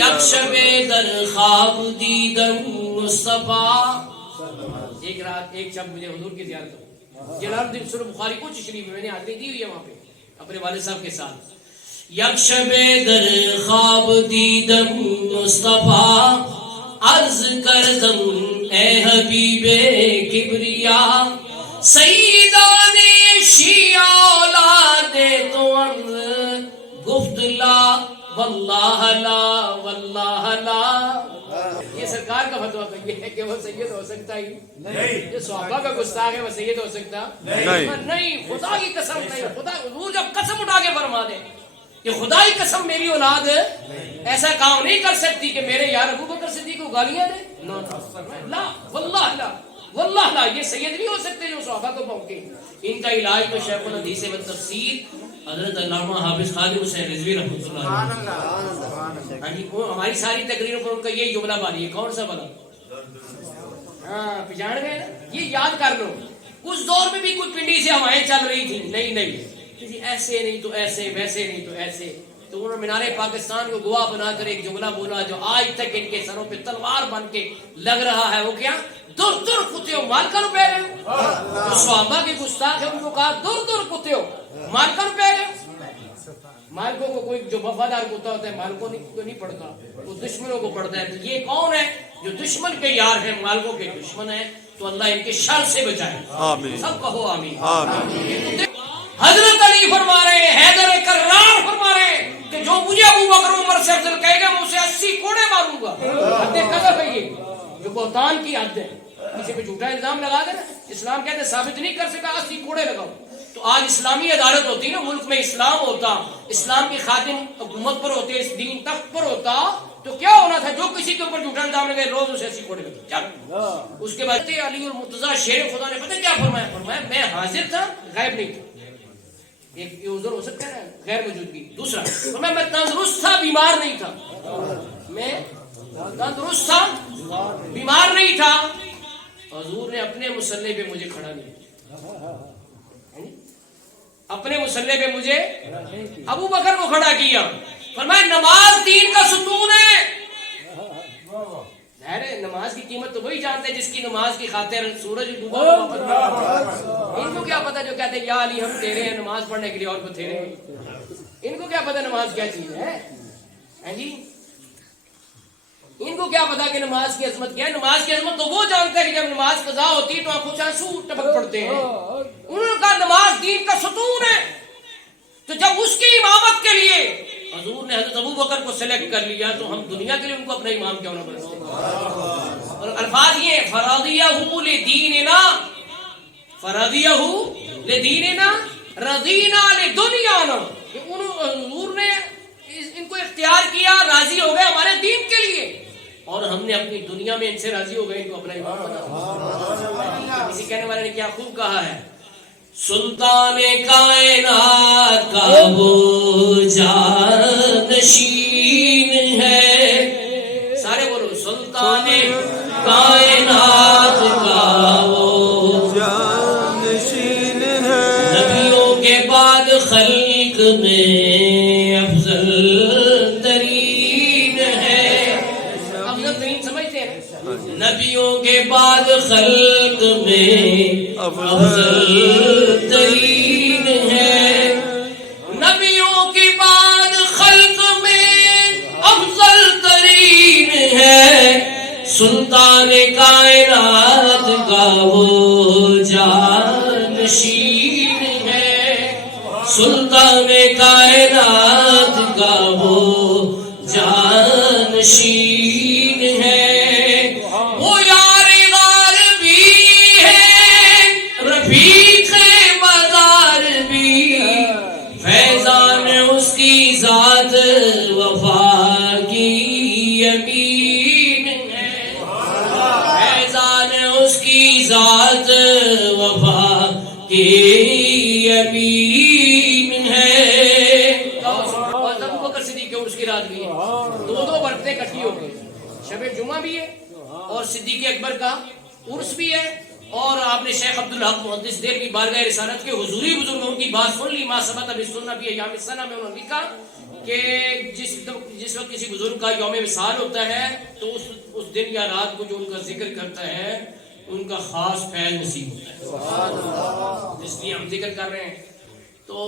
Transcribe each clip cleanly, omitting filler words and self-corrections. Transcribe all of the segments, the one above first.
یک شب در خواب دیدم مصطفیٰ. ایک رات ایک شب مجھے حضور کی زیارت ہو. جلال الدین سورہ بخاری کو شریف میں نے حاضری دی ہوئی ہے وہاں پہ اپنے والد صاحب کے ساتھ. یک شب در خواب دیدم مصطفیٰ عرض کردم اے حبیب کبریا سیدان شیعہ اولاد تو گفت لا واللہ لا واللہ لا. یہ سرکار کا فتویٰ یہ ہے کہ وہ سید ہو سکتا ہی نہیں. جو صحابہ کا گستاخ ہے وہ سید ہو سکتا نہیں. خدا کی قسم نہیں. خدا حضور جب قسم اٹھا کے فرما دے کہ خدا کی قسم میری اولاد ایسا کام نہیں کر سکتی کہ میرے یار ابو بکر صدیق کو گالیاں دے. لا واللہ لا واللہ لا. یہ سید نہیں ہو سکتے جو صحابہ کو پہنچے. ان کا علاج تو شیخ الحدیث و تفسیر حضرت علامہ حافظ خالد حسین رضوی رحمۃ اللہ علیہ. وہ ہماری ساری تقریروں پر ان کا یہی جملہ باری ہے. کون سا بلا؟ ہاں پہچان گئے نا. یہ یاد کر لو. اس دور میں بھی کچھ پنڈی سے ہوائیں چل رہی تھی. نہیں ایسے نہیں تو ایسے ویسے نہیں تو ایسے. تو انہوں نے مینار پاکستان کو گواہ بنا کر ایک جملہ بولا جو آج تک ان کے سروں پہ تلوار بن کے لگ رہا ہے. وہ کیا؟ دور دور کتے ہو مال کر پہ رہے ہو. جو صحابہ کے گستاخ ہے ان کو کہا دور دور کتے ہو مال کر پہ رہے ہو. مالکوں کو کوئی جو وفادار کتا ہوتا ہے مالکوں کو نہیں پڑھتا, وہ دشمنوں کو پڑھتا ہے. تو یہ کون ہے جو دشمن کے یار ہیں, مالکوں کے دشمن ہیں؟ تو اللہ ان کے شر سے بچائے. آمین. سب کہو آمین. آمین. حضرت علی فرما رہے ہیں, حیدر کرار فرما رہے ہیں کہ جو مجھے ابو بکر عمر سے افضل کہے گا میں اسے 80 کوڑے ماروں گا. حد قذف ہے یہ, جو بہتان کی حد ہے. کسی پہ جھوٹا الزام لگا دے نا, اسلام کہتے ثابت نہیں کر سکا 80 کوڑے لگاؤ. تو آج اسلامی عدالت ہوتی نا, ملک میں اسلام ہوتا, اسلام کی خادم حکومت پر ہوتے, اس دین تخت پر ہوتا, تو کیا ہونا تھا؟ جو کسی کے اوپر جھوٹا الزام لگے روز اسے 80 کوڑے لگے. اس کے بعد علی المرتضیٰ شیر خدا نے پتہ کیا فرمایا؟ فرمایا میں حاضر تھا غائب نہیں تھا. ایک یہ عذر ہو سکتا ہے نا غیر موجودگی. دوسرا فرمایا میں تندرست تھا بیمار نہیں تھا. میں تندرست تھا بیمار نہیں تھا. حضور نے اپنے مسلح پہ مجھے کھڑا نہیں کیا. اپنے مسلح پہ مجھے ابو بکر کو کھڑا کیا. فرمایا نماز دین کا ستون ہے. ظاہر ہے نماز کی قیمت تو وہی جانتے ہیں جس کی نماز کی خاطر سورج ڈوبا. ان کو کیا پتا جو کہتے ہیں یا علی ہم تیرے ہیں نماز پڑھنے کے لیے اور بتھیرے ہیں. ان کو کیا پتا نماز کیا چیز ہے جی. ان کو کیا پتا کہ نماز کی عظمت کیا ہے. نماز کی عظمت تو وہ جانتے ہیں کہ جب نماز قضا ہوتی ہے تو آنکھوں سے آنسو ٹپک پڑتے ہیں. انہوں نے کہا نماز دین کا ستون ہے. تو جب اس کی امامت کے لیے حضور نے حضرت ابو بکر کو سلیکٹ کر لیا تو ہم دنیا کے لیے ان کو اپنا امام کیوں نہ بنتے. اور الفاظ یہ فرضیہ لدیننا, فرضیہ لدیننا رضینا لدنیانا. حضور نے ان کو اختیار کیا, راضی ہو گئے ہمارے دین کے لیے, اور ہم نے اپنی دنیا میں ان سے راضی ہو گئے, ان کو اپنا امام بنا. کسی کہنے والے نے کیا خوب کہا ہے, سلطان کائنات کا وہ جانشین ہے. سارے بولو سلطان کائنات کا وہ جانشین ہے. نبیوں کے بعد خلق میں افضل ترین ہے. افضل ترین سمجھتے ہیں نبیوں کے بعد خلق میں افضل ترین ہے. نبیوں کے بعد خلق میں افضل ترین ہے. سلطان کائنات کا وہ جانشین ہے. سلطان کائنات کا وہ جانشین ہے. وہ یار غار بھی ہے, رفیق مزار بھی, فیضان اس کی ذات وفا کی یمین ہے. فیضان اس کی ذات وفا کی یمین ہے. اور ابو بکر صدیق کے عرس کی رات بھی ہے, دو برتیں اکٹھی ہو گئی. شب جمعہ بھی ہے اور صدیق اکبر کا عرس بھی ہے اور آپ نے شیخ عبدالحق محدث دہلوی بارگاہ رسالت کے حضوری بزرگوں کی بات سن لی. ما ثبت بالسنہ فی ایام السنہ میں انہوں نے لکھا کہ جس وقت کسی بزرگ کا یوم وصال ہوتا ہے تو اس دن یا رات کو جو ان کا ذکر کرتا ہے ان کا خاص فیض نصیب ہوتا ہے. سبحان اللہ. اس لیے ہم ذکر کر رہے ہیں. تو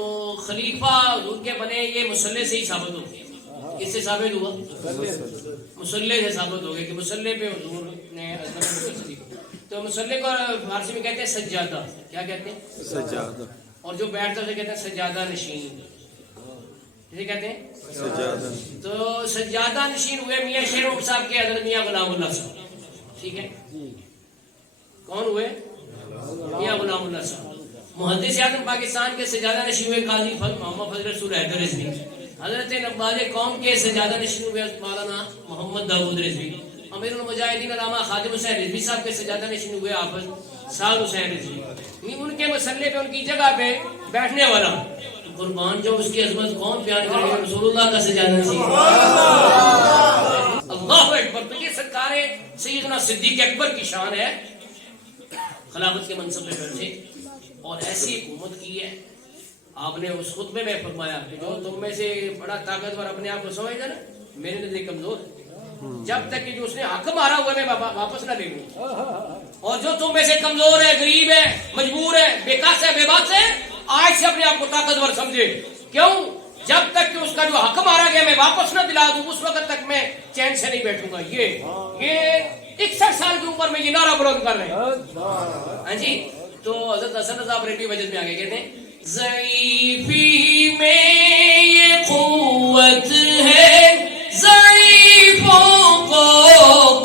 خلیفہ حضور کے بنے یہ مصلی سے ہی ثابت ہو گیا. کس سے ثابت ہوا؟ مصلی سے ثابت ہو گیا کہ مصلی پہ حضور نے عظمت. تو مصلی کو فارسی میں کہتے ہیں سجادہ. کیا کہتے ہیں؟ سجادہ. اور جو بیٹھتا ہے اسے کہتے ہیں سجادہ نشین. اسے کہتے ہیں سجادہ. تو سجادہ نشین ہوئے میاں شیر ملک صاحب کے حضرت میاں غلام اللہ صاحب. ٹھیک ہے. کون ہوئے؟ میاں غلام اللہ صاحب. محدث اعظم پاکستان کے سجادہ نشین ہوئے قاضی محمد فضل رسول حیدر رضوی. حضرت نواز قوم کے سجادہ نشین ہوئے مولانا محمد داؤد رضوی. امیر المجاہدین علامہ خادم حسین رضوی صاحب کے سجادہ نشین ہوئے حافظ سعد حسین رضوی. ان کے مسلے پہ ان کی جگہ پہ بیٹھنے والا قربان جو اس کی عظمت کون بیان کرے گا؟ رسول اللہ کا سجادہ نشین. اللہ اکبر. تو یہ سرکار سیدنا صدیق اکبر کی شان ہے خلافت کے منصب پہ بیٹھے اور ایسی حکومت کی ہے. آپ نے اس خطبے میں فرمایا کہ جو تم میں سے بڑا طاقتور اپنے آپ کو سمجھتا نا میرے نزدیک کمزور ہے. جب تک کہ جو اس نے حق مارا ہوا میں واپس نہ لے لوں. اور جو تم میں سے کمزور ہے غریب ہے مجبور ہے بےکس ہے بے بس ہے آج سے اپنے آپ کو طاقتور سمجھے. کیوں؟ جب تک کہ اس کا جو حق مارا گیا میں واپس نہ دلا دوں اس وقت تک میں چین سے نہیں بیٹھوں گا. یہ 61 سال کی عمر میں یہ نعرہ بلند کر رہے ہیں. ہاں جی. تو حضرت حسن رضا بریلوی وجد میں آگے کہتے ہیں ضعیفی میں یہ قوت ہے ضعیفوں کو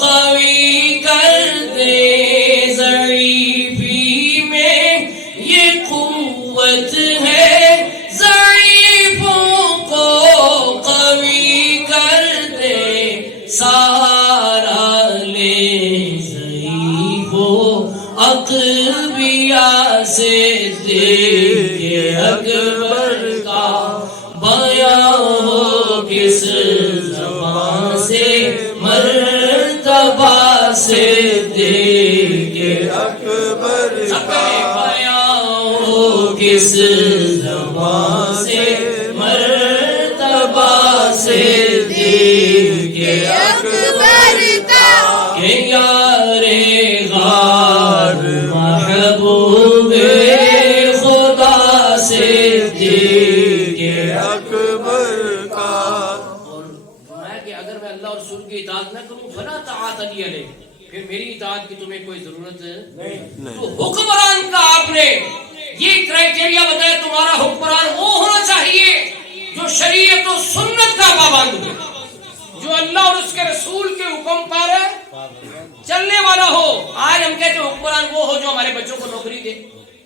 قوی کر دے. ضعیفی میں یہ قوت ہے ضعیفوں کو قوی کر دے. سارا لے ضعیفوں اقویاء سے دیکھ اکبر کا بیان ہو کس زبان سے مرتبہ سے دیکھ اکبر کا بیان ہو کس زبان سے مرتبہ سے دیکھ اکبر کا کہ یار غار محبوب خدا سے دیکھ اکبر کا. اور فرمایا کہ اگر میں اللہ اور رسول کی اطاعت نہ کروں فلا طاعت لی علیہ پھر میری اطاعت کی تمہیں کوئی ضرورت نہیں. تو حکمران کا آپ نے یہ کرائٹیریا بتایا تمہارا حکمران وہ ہونا چاہیے جو شریعت و سنت کا پابند ہو جو اللہ اور اس کے رسول کے حکم پر چلنے والا ہو. آج ہم کہتے ہیں حکمران وہ ہو جو ہمارے بچوں کو نوکری دے.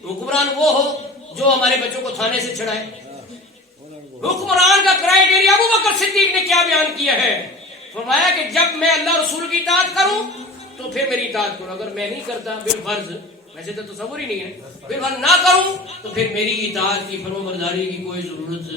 حکمران وہ ہو جو ہمارے بچوں کو تھانے سے چھڑائے. حکمران کا کرائٹیریا ابو بکر صدیق نے کیا بیان کیا ہے؟ فرمایا کہ جب میں اللہ رسول کی اطاعت کروں تو پھر میری اطاعت کرو. اگر میں نہیں کرتا بالفرض ویسے تو تصور ہی نہیں ہے بالفرض نہ کروں تو پھر میری اطاعت کی فرمانبرداری کی کوئی ضرورت